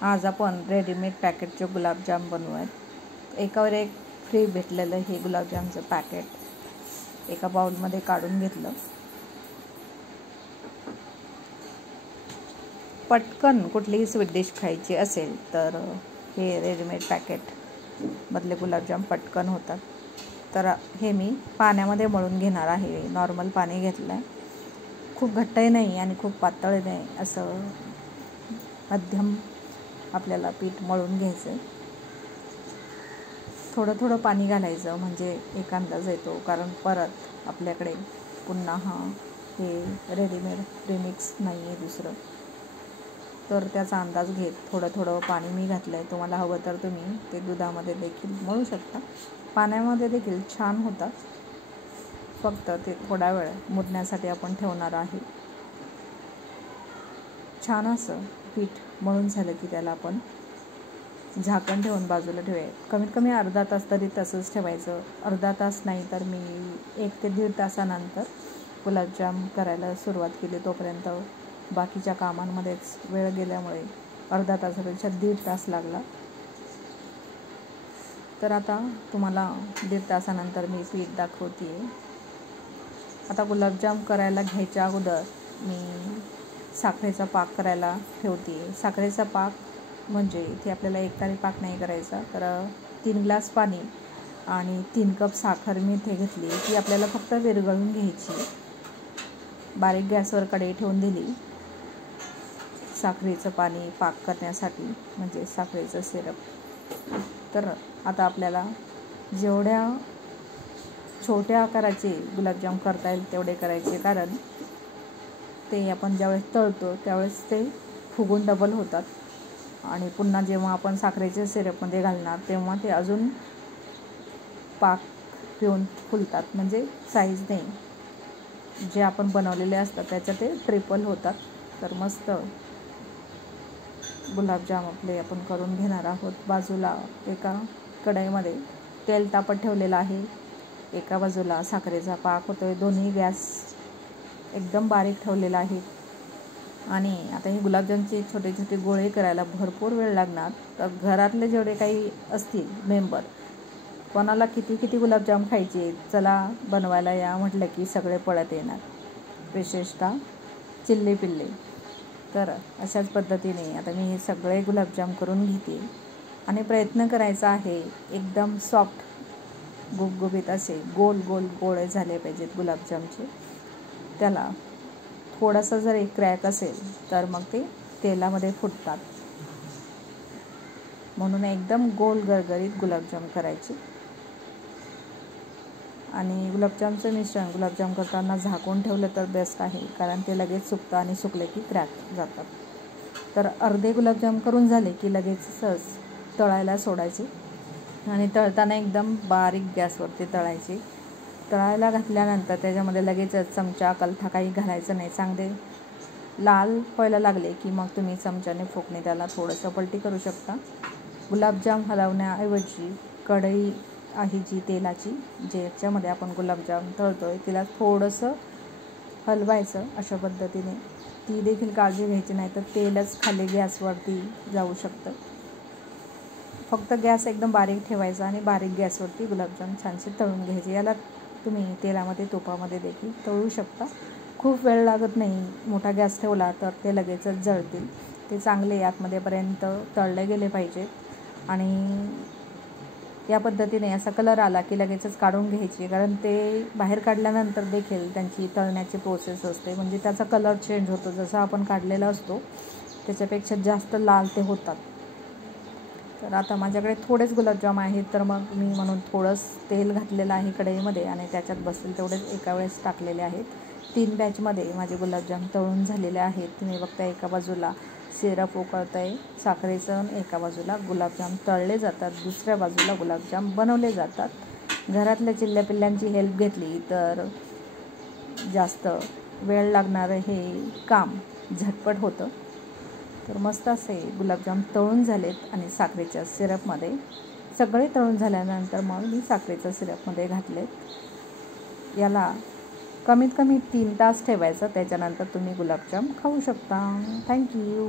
आज आपण रेडीमेड पॅकेटचे गुलाबजाम बनवूयात। एकावर एक फ्री भेटलेलं हे गुलाबजामचं पॅकेट एका बाउलमध्ये काढून घेतलं। पटकन कुठलीही स्वीट डिश खायची असेल तर हे रेडीमेड पॅकेट मधले गुलाबजाम पटकन होतात। तर हे मी पाण्यामध्ये मळून घेणार आहे। नॉर्मल पाणी घेतलं आहे, खूप घट्टही नाही आणि खूप पातळ नाही, असं मध्यम आपल्याला पीठ मळून घ्यायचं। थोडं थोडं पाणी घालायचं म्हणजे एक अंदाज येतो, कारण परत आपल्याकडे पुन्हा हे रेडीमेड प्रीमिक्स नाही आहे दुसरं, तर त्याचा अंदाज घेत थोडं थोडं पाणी मी घातलं आहे। तुम्हाला हवं तर तुम्ही ते दुधामध्ये देखील मळू शकता, पाण्यामध्ये देखील छान होतात। फक्त ते थोडा वेळ मुरण्यासाठी आपण ठेवणार आहे। छान असं पीठ मळून झालं की त्याला आपण झाकण ठेवून बाजूला ठेवूया। कमीत कमी अर्धा तास तरी तसंच ठेवायचं। अर्धा तास नाही तर मी 1 ते 1.5 तासानंतर गुलाबजाम करायला सुरुवात केली, तोपर्यंत बाकीच्या कामांमध्येच वेळ गेल्यामुळे अर्धा तासापेक्षा 1.5 तास लागला। तर आता तुम्हाला 1.5 तासानंतर मी पीठ दाखवते। आता गुलाबजाम करायला घ्यायच्या अगोदर मी साखरेचा पाक करायला ठेवते। साखरेचा पाक म्हणजे इथे आपल्याला एकतारी पाक नाही करायचा, तर 3 ग्लास पाणी आणि 3 कप साखर मी इथे घेतली। ती आपल्याला फक्त विरघळून घ्यायची। बारीक गॅसवर कढई ठेवून दिली साखरेचं पाणी पाक करण्यासाठी, म्हणजे साखरेचं सिरप। तर आता आपल्याला जेवढ्या छोट्या आकाराचे गुलाबजाम करता येईल तेवढे करायचे, कारण ते आपण ज्यावेळेस तळतो त्यावेळेस ते फुगून डबल होतात आणि पुन्हा जेव्हा आपण साखरेच्या सिरपमध्ये घालणार तेव्हा ते अजून पाक पिऊन फुलतात, म्हणजे साईजने जे आपण बनवलेले असतात त्याच्या ते ट्रिपल होतात। तर मस्त गुलाबजाम आपले आपण करून घेणार आहोत। बाजूला एका कढईमध्ये तेल तापत ठेवलेलं आहे, एका बाजूला साखरेचा पाक होतोय। दोन्ही गॅस एकदम बारीक ठेवलेला आहे आणि आता हे गुलाबजामचे छोटे छोटे गोळे करायला भरपूर वेळ लागणार। तर घरातले जेवढे काही असतील मेंबर, कोणाला किती किती गुलाबजाम खायचे, चला बनवायला या म्हटलं की सगळे पळत येणार, विशेषतः चिल्ले पिल्ले। तर अशाच पद्धतीने आता मी हे सगळे गुलाबजाम करून घेते आणि प्रयत्न करायचा आहे एकदम सॉफ्ट गुबगुबीत असे गोल गोल गोळे झाले पाहिजेत गुलाबजामचे। त्याला थोडासा जर एक क्रॅक असेल तर मग ते तेलामध्ये फुटतात, म्हणून एकदम गोल गरगरीत गुलाबजाम करायचे। आणि गुलाबजामचं मिश्रण गुलाबजाम करताना झाकून ठेवलं तर बेस्ट आहे, कारण ते लगेच सुकतं आणि सुकले की क्रॅक जातात। तर अर्धे गुलाबजाम करून झाले की लगेचच तळायला सोडायचे आणि तळताना एकदम बारीक गॅसवरती तळायचे। तळायला घातल्यानंतर त्याच्यामध्ये लगेचच चमचा कलथा काही घालायचं नाही। चांगले लाल व्हायला लागले की मग तुम्ही चमच्याने फोकणे त्याला थोडंसं पलटी करू शकता। गुलाबजाम हलवण्याऐवजी कढई आहे जी तेलाची, ज्याच्यामध्ये आपण गुलाबजाम तळतोय तिला थोडंसं हलवायचं अशा पद्धतीने। ती देखील काळजी घ्यायची, नाही तर तेलच खाली गॅसवरती जाऊ शकतं। फक्त गॅस एकदम बारीक ठेवायचा आणि बारीक गॅसवरती गुलाबजाम छानसे तळून घ्यायचे। याला तुम्ही तेलामध्ये तुपामध्ये देखील तळू शकता, खूप वेळ लागत नाही। मोठा गॅस ठेवला तर ते लगेचच जळतील। ते चांगले आतमध्येपर्यंत तळले गेले पाहिजेत आणि या पद्धतीने असा कलर आला की लगेचच काढून घ्यायचे, कारण ते बाहेर काढल्यानंतर देखील त्यांची तळण्याची प्रोसेस असते, म्हणजे त्याचा कलर चेंज होतो। जसा आपण काढलेला असतो त्याच्यापेक्षा जास्त लाल ते होतात। तर आता माझ्याकडे थोडेच गुलाबजाम आहेत, तर मग मी म्हणून थोडंसं तेल घातलेलं आहे कढईमध्ये आणि त्याच्यात बसेल तेवढेच एका वेळेस टाकलेले आहेत। 3 बॅचमध्ये माझे गुलाबजाम तळून झालेले आहेत। तुम्ही बघता एका बाजूला सिरप उकळतं आहे साखरेचं, एका बाजूला गुलाबजाम तळले जातात, दुसऱ्या बाजूला गुलाबजाम बनवले जातात। घरातल्या चिल्ल्या पिल्ल्यांची हेल्प घेतली तर जास्त वेळ लागणारं हे काम झटपट होतं। तर मस्त असे गुलाबजाम तळून झालेत आणि साखरेच्या सिरपमध्ये सगळे तळून झाल्यानंतर मग मी साखरेच्या सिरपमध्ये घातलेत। याला कमीत कमी 3 तास ठेवायचं, त्याच्यानंतर तुम्ही गुलाबजाम खाऊ शकता। थँक्यू।